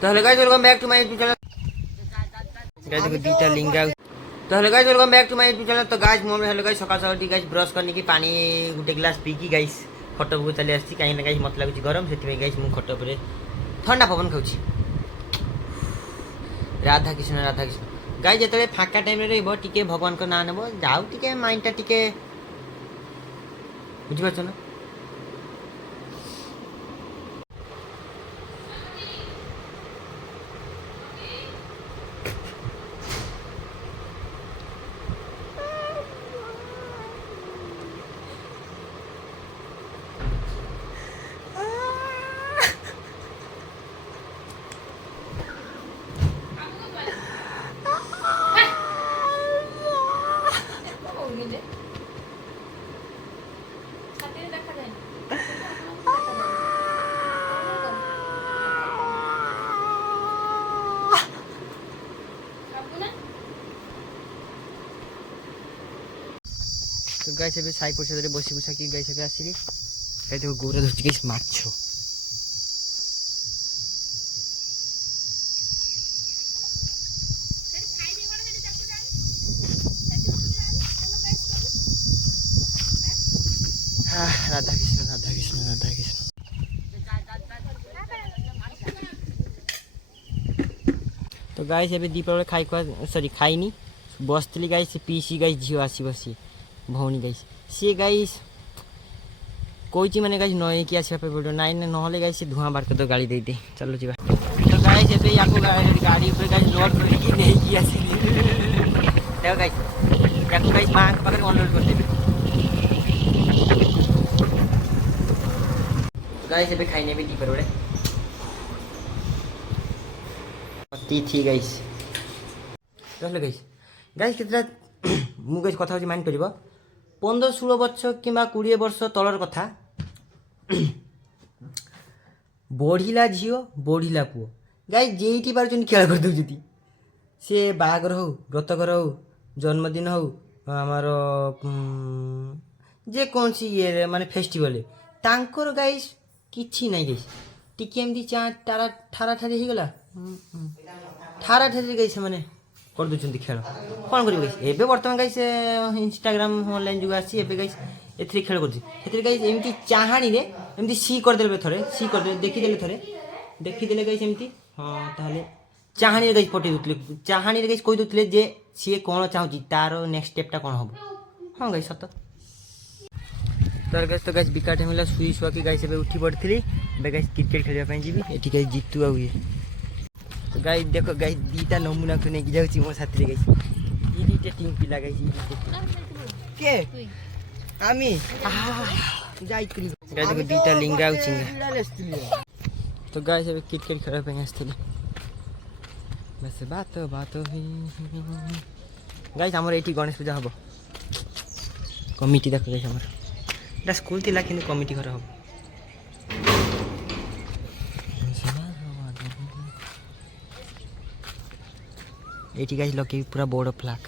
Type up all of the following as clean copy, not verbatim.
তো hello guys welcome back to my YouTube channel. Guys देखो दीटा लिंगा। तो hello guys welcome back to my YouTube channel. तो गाइस मोर हेलो गाइस सकाल सकाल गाइस ब्रश करने की पानी गुटे ग्लास पीकी गाइस खट को चली आसी कहीं ना गाइस मत लगुच गरम से गाइस मु खट पर ठंडा पवन खाऊची। राधा कृष्ण गाइस जतले फाका टाइम रे रहबो टिके भगवान को नाम नेबो जाऊ टिके माइंडटा टिके बुझि पाछो ना। तो गाइस एबे साई पछे धरे बसी बुसा की गाइस एबे आसीली गाइस देखो गोरा धरची गाइस माछो राधा कृष्ण। तो गाइस एबे दीपावली खाई सॉरी खाईनी बसतली गाइस पीसी गाइस झियो आसी बसी भौनी गाइस सी गाइस कोई मैंने गाइस नए कि आसा पे वीडियो नाइन नहले गाइस धुआं बार कर दो गाड़ी दे दे चलो जीवा। तो गाइस एबे याको गाड़ी ऊपर गाइस लोड कर की नहीं कि आसी देखो गाइस याको गाइस मां के पाकर अनलोड कर देबे। गाइस एबे खाइने भी दीपर बड़े थी गाइस चलो गाइस गाइस केतरा मु गाइस कथा होची माइन परिबो 15-16 वर्ष किंबा 20 वर्ष तलर कथा बढ़िला झियो बढ़िला पुओ गाइस जेइटी पारछन खेल कर दउजती से बाहागर हो व्रतकर हो जन्मदिन हो आमार जे कौन सी ये माने फेस्टिवल तांकर गाइस किछि नहीं गाइस टिके एमदी चा टारा ठारा ठारी ही गला ठारा ठारी गाइस माने कर दउछंती खेल कोन करियो गाइस एबे वर्तमान गाइस इंस्टाग्राम ऑनलाइन जुग आसी एबे गाइस एथि खेल करछि एथि गाइस एमती चाहाणी रे एमती सी कर देबे थरे सी कर दे देखि देले गाइस एमती हां ताले चाहाणी रे गाइस पटि दुतले चाहाणी रे गाइस कोइ दुतले जे सी कोन चाहउछि तारो नेक्स्ट स्टेप टा कोन हबो हां गाइस सत तो गाइस बिकाट मिला सुई सुआ की गाइस एबे उठी पड़थिली बे गाइस क्रिकेट खेलिया पई जीबी एठी गाइस जीतू आ हुए। तो गाइस देखो गाइस दीटा नमूना को नेकी जाउछि मो साथी रे गाइस ई दीटा टीम पिला गाइस के आमी जाई करी गाइस देखो दीटा लिंगा उचिंगा। तो गाइस एबे क्रिकेट खेला पई आस्थिले बस बात ही गाइस हमर एठी गणेश पूजा हबो कमिटी देखो गाइस हमर एटा स्कूल थिला किंतु कमिटी घर हबो। एटी गाइस लकी पूरा बोर्ड फ्लैग।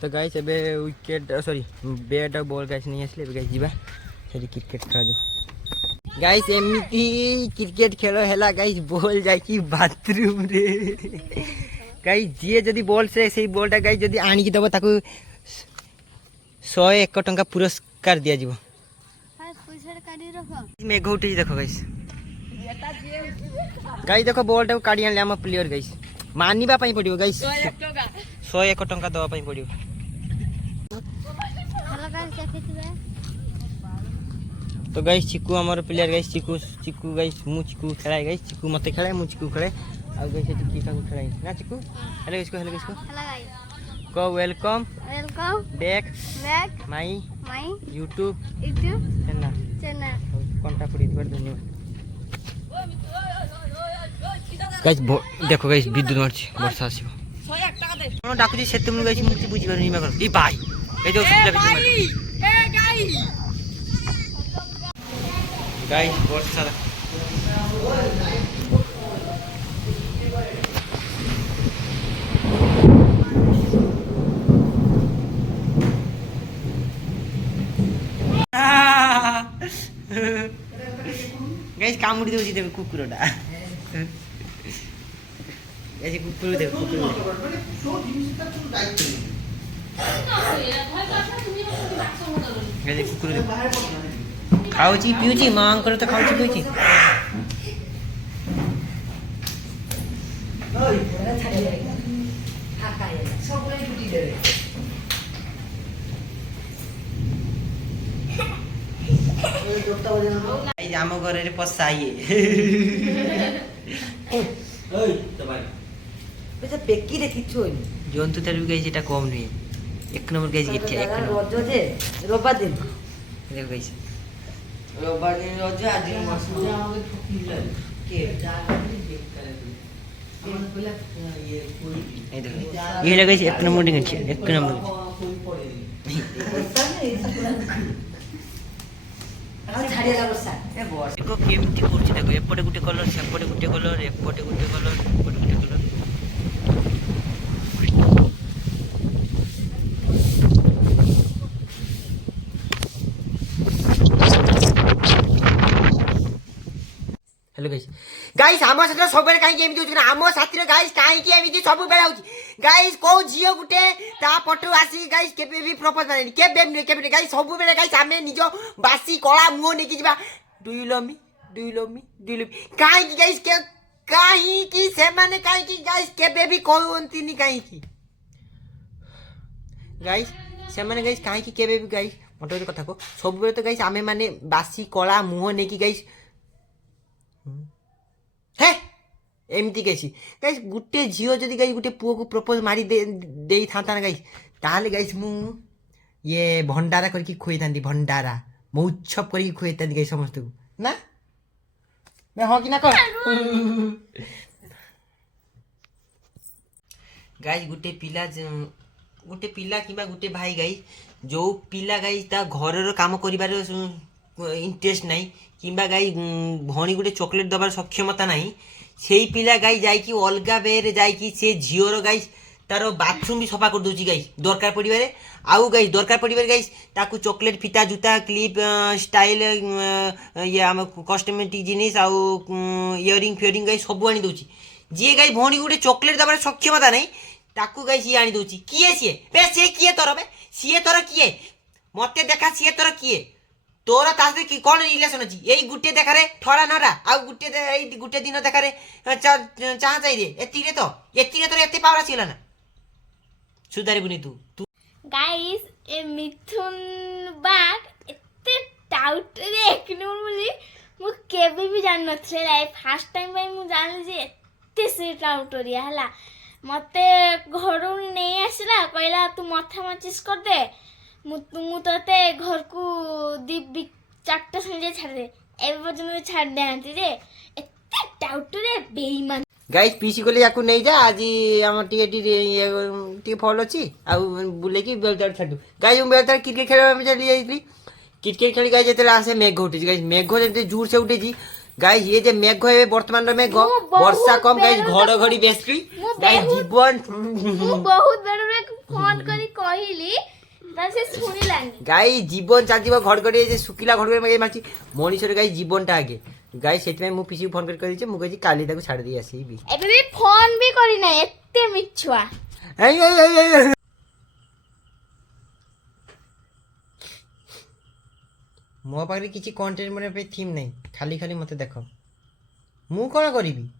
तो गाइस एबे विकेट सॉरी बैट और बॉल गाइस नहीं आसले गाइस जीवा सेठी क्रिकेट खेल गाइस एमिति क्रिकेट खेलो हैला गाइस बॉल जाई की बाथरूम रे गाइस जे जदी बॉल से सेही बॉलटा गाइस जदी आनी की दबो ताको 101 टंका पुरस्कार दिया जीवो पैसा काडी रखो मेघ उठी देखो गाइस गाइस देखो बॉलटा को काडी आनले हम प्लेयर गाइस मानिबा पई पडियो गाइस 101 टंका दवा पई पडियो। हेलो गाइस क्या खेतिबे तो गाइस चिकू हमर प्लेयर गाइस चिकू गाइस मु चिकू खेलाय गाइस चिकू मते खेलाय मु चिकू खेलाय आ गाइस की का खेलाय ना चिकू हेलो गाइस को welcome back my YouTube channel कोनटा पड़ी दिबार धन्यवाद। गाइस देखो गाइस विद्युत मारछि वर्षा आसीबो 101 टाका दे कोन डाकुजी सेते मु गाइस मुक्ति बुझि पारनी मा कर ए भाई ए जो गाइस वर्षा गाइस ଗାଇସ୍ କାମୁଡ଼ି ଦେଉଛି ତେବେ କୁକୁରଟା ଗାଇସ୍ କୁକୁର ଦେଖ କୁକୁର କୁକୁର ଖାଉଛି ପିଉଛି ମାଙ୍କର ତ ଖାଉଛି ପିଉଛି ଆମ ଘରରେ ପଶା ଇଏ পেকিরে কিচ্ছু হয়নি জন্তু তার গাইছে এটা কম নয় এক নম্বর গাইছে গেছে এক নম্বর রজ যে রোববার দিন দেখো গাইছে রোববার দিন রজ আজ কে এই দেখো এই লাগাইছে এক নম্বর গেছে এক নম্বর ছাড়িয়ে বসা এ বস দেখো কেমতি করছে দেখো এপটে গুটে কলর সেপটে গুটে কলর এপটে গুটে কলর এপটে গুটে কলর हेलो गाइस गाइस आम साथी सब बेले कहीं एमती होची आम साथी गाइस कहीं एमती सब बेले होची गाइस को झियो गुटे ता पटु आसी गाइस केबे भी प्रपोज माने केबे गाइस सब बेले गाइस आमे निजो बासी कला मुंह नेकी जिबा डू यू लव मी कहीं गाइस के कहीं की से माने कहीं की गाइस केबे भी कहंती नी कहीं की गाइस से माने गाइस कहीं की केबे भी गाइस मटर कथा को सब बेले तो गाइस आमे माने बासी कला मुंह नेकी गाइस हे एमती कैसी गाइस गुटे झियो जदि गाइस गुटे पुओ को प्रपोज मारी दे था ना गाइस ताले गाइस मु ये भंडारा करके खुई थांती भंडारा मौच्छप करके खुई थांती गाइस समस्त को ना मैं हो कि ना कर गाइस गुटे पिला किबा गुटे भाई गाइस जो पिला गाइस ता घरर काम करिबार इंटरेस्ट नहीं किंबा गाई भणी गोटे चॉकलेट दबार सक्षमता नहीं से पिला गाई जाइकी अलगा बेरे जाइकी से झीवर गाई तार बाथरूम भी सफा कर दूची गाई दरकार पड़िबारे आउ गाई दरकार पड़िबारे गाई ताकू चॉकलेट फीता जूता क्लिप स्टाइल ये आम कस्मेटिक जिनिस आउ इयरिंग फियरिंग गाई सब आनी दउची जे गाई भणी गोटे चॉकलेट दबार सक्षमता नहीं ताकू गाई सी आनी दउची किए सी बे से किए तोर बे सी तोर किए मते देखा सी तोर किए तोरा तासे की कौन रिलेशन अछि एई गुटे देखारे ठरा नरा आ गुटे दिन देखारे चाह चाहिए एतिरे तो एते पावर आसीला ना सुधारी बुनी तू गाइस ए मिथुन बाग एते टाउट रे एक नंबर बोली मु केबे भी जान नथले लाई फर्स्ट टाइम भाई मु जानली जे एते से टाउटरिया हला मते घरु नै आसला कहला तू माथा माचिस कर दे मु तोते घर को दी चारटा संजे छाड़ दे एबे पर्यंत छाड़ दे आंती रे एते टाउट रे बेईमान गाइस पीसी कोले याकू नै जा आज हम टी फॉल अछि आ बुले की बेलदार छाडू गाइस हम बेलदार क्रिकेट खेलबा में चली जाइली क्रिकेट खेली गाइस जेते आसे मेघ उठी गाइस मेघ जेते जोर से उठे जी गाइस ये जे मेघ है वर्तमान रो मेघ वर्षा कम गाइस घड़घड़ी बेसी गाइस जीवन मु बहुत बेर फोन करी कहिली से सुनिलानी गाई जीवन चालिबो घड़घड़ी जे सुकिला घड़घड़ी माची मनीषर गाई जीवनटा आगे गाई सेति मु पीसी फोन कर जे मु कहि काली ताको छाड़ दी आसीबी एबे भी फोन भी करी ना एते मिछुआ मो पाखरे किछि कंटेंट मने पे थीम नहीं खाली खाली मते देखो मु कोन करिबी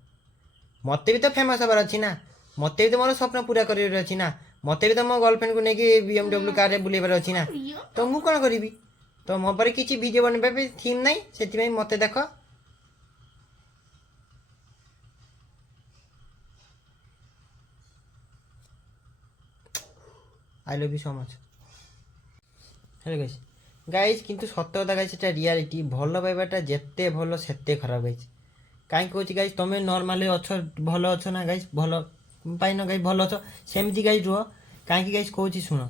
मते भी तो फेमस हबार अछि ना मते भी तो मोर स्वप्न पूरा करियर अछि ना मते भी तो मो गर्लफ्रेंड को नेकी BMW कार रे बुलेबार अछि ना तो मु कोन करिबी तो मो पर किछि वीडियो बनबे पे थीम नहीं सेति में मते देखो I love you so much hello guys किंतु सत्य कथा गाइस एटा रियलिटी भलो पाइबाटा जेते भलो सेते खराब गाइस काई कहछि गाइस तमे नॉर्मली अछो भलो अछो ना गाइस भलो पाइन गाइस भलो अछो सेमती गाइस रुह काई गाइस कहछि सुनो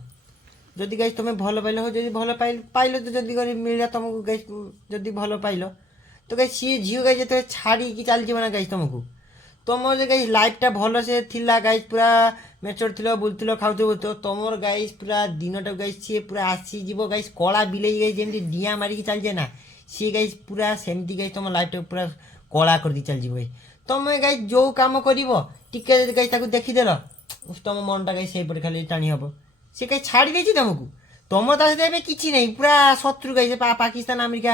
जदि गाइस तमे भलो पाइलो हो जदि भलो पाइलो तो जदि गरी मिला तुमको गाइस जदि भलो पाइलो तो गाइस सी जियो गाइस जते छाड़ी की चल जीवना गाइस तुमको तुमर जे गाइस लाइफटा भलो से थिला गाइस पूरा मेचर थिलो बुलथिलो खाउथो तो तुमर गाइस पूरा दिनटा गाइस सी पूरा आसी जीवो गाइस कोला बिलेई गाइस जेमति डिया मारी की चल जे ना ସିଏ ଗାଇସ୍ ପୁରା ସେମିତି ଗାଇସ୍ ତମ ଲାଇଫ୍ଟାକୁ ପୁରା କଳା କରିଦେଇ ଚାଲିଯିବ ଗାଇସ୍। ତମେ ଗାଇସ୍ ଯୋଉ କାମ କରିବ ଟିକେ ଯଦି ଗାଇସ୍ ତାକୁ ଦେଖିଦେଲ ତମ ମନଟା ଗାଇସ୍ ସେଇପଟେ ଖାଲି ଟାଣି ହବ। ସେ ଗାଇସ୍ ଛାଡ଼ି ଦେଇଛି ତମକୁ, ତମର ତା ସହିତ ଏବେ କିଛି ନାହିଁ, ପୁରା ଶତ୍ରୁ ଗାଇସ୍। ପାକିସ୍ତାନ ଆମେରିକା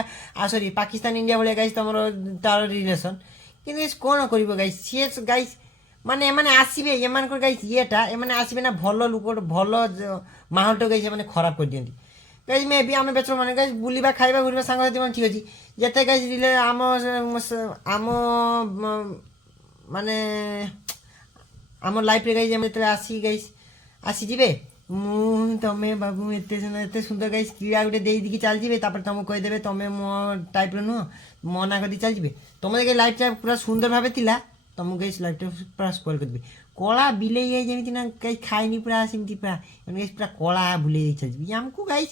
ସରି ପାକିସ୍ତାନ ଇଣ୍ଡିଆ ଭଳିଆ ଗାଇସ୍ ତମର ତାର ରିଲେସନ୍। କିନ୍ତୁ ଗାଇସ୍ କ'ଣ କରିବ ଗାଇସ୍, ସିଏ ଗାଇସ୍ ମାନେ ଏମାନେ ଆସିବେ, ଏମାନଙ୍କର ଗାଇସ୍ ଇଏଟା ଏମାନେ ଆସିବେ ନା ଭଲ ଲୋକ ଗୋଟେ ଭଲ ମାହୋଲଟା ଗାଇସ୍ ଏମାନେ ଖରାପ କରିଦିଅନ୍ତି ଗାଇସ୍। ମେ ବି ଆମେ ବେଚର ମାନେ ଗାଇସ୍ ବୁଲିବା ଖାଇବା ଘୁରିବା ସାଙ୍ଗସାଥି ମାନେ ଠିକ୍ ଅଛି, ଯେତେ ଗାଇସ୍ ଆମ ମାନେ ଆମ ଲାଇଫ୍ରେ ଗାଇସ୍ ଆମେ ଯେତେବେଳେ ଆସିଯିବେ, ମୁଁ ତମେ ବାବୁ ଏତେ ସୁନ୍ଦର ଗାଇସ୍ କ୍ରୀଡ଼ା ଗୋଟେ ଦେଇକି ଚାଲିଯିବେ, ତାପରେ ତମକୁ କହିଦେବେ ତମେ ମୋ ଟାଇପ୍ର ନୁହଁ, ମନା କରିଦେଇ ଚାଲିଯିବେ। ତମ ଗାଇସ୍ ଲାଇଫ୍ଟା ପୁରା ସୁନ୍ଦର ଭାବେ ଥିଲା, ତମକୁ ଗାଇସ୍ ଲାଇଫ୍ଟା ପୁରା ସ୍ପଏଲ୍ କରିଦେବେ। କଳା ବିଲେଇ ଗାଈ ଯେମିତି ନା ଗାଈ ଖାଇନି ପୁରା ସେମିତି ପୁରା ଗାଈ ପୁରା କଳା ବୁଲେଇ ଦେଇ ଚାଲିଯିବି। ଆମକୁ ଗାଈ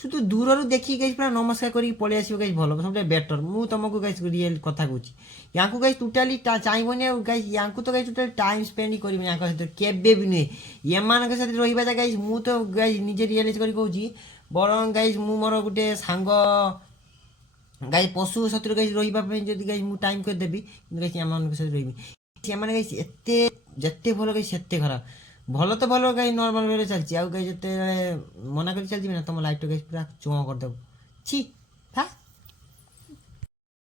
শুধু ଦୂରରୁ ଦେଖିକି ଗାଇସ୍ ପୁରା ନମସ୍କାର କରିକି ପଳେଇ ଆସିବ ଗାଇସ୍, ଭଲ ସବୁଠୁ ବେଟର। ମୁଁ ତମକୁ ଗାଇସ୍ ରିଏଲ୍ କଥା କହୁଛି, ୟାଙ୍କୁ ଗାଇସ୍ ଟୋଟାଲି ଚାହିଁବନି ଆଉ ଗାଇସ୍, ୟାଙ୍କୁ ତ ଗାଇସ୍ ଟୋଟାଲି ଟାଇମ୍ ସ୍ପେଣ୍ଡ କରିବନି ୟାଙ୍କ ସହିତ କେବେ ବି ନୁହେଁ। ଏମାନଙ୍କ ସହିତ ରହିବାଟା ଗାଇସ୍ ମୁଁ ତ ଗାଇସ୍ ନିଜେ ରିଏଲାଇଜ୍ କରି କହୁଛି, ବରଂ ଗାଇସ୍ ମୁଁ ମୋର ଗୋଟେ ସାଙ୍ଗ ଗାଈ ପଶୁ ସତରେ ଗାଈ ରହିବା ପାଇଁ ଯଦି ଗାଈ ମୁଁ ଟାଇମ୍ କରିଦେବି, କିନ୍ତୁ ଗାଈ ଏମାନଙ୍କ ସହିତ ରହିବି। ସେମାନେ ଗାଈ ଏତେ ଯେତେ ଭଲ ଗାଈ ସେତେ ଖରାପ। ଭଲ ତ ଭଲ ଗାଈ ନର୍ମାଲ୍ ୱେରେ ଚାଲିଛି, ଆଉ ଗାଈ ଯେତେବେଳେ ମନା କରି ଚାଲିଯିବି ନା ତମ ଲାଇଫ୍ଟା ଗାଈ ପୁରା ଚୁଆଁ କରିଦେବ। ଛି।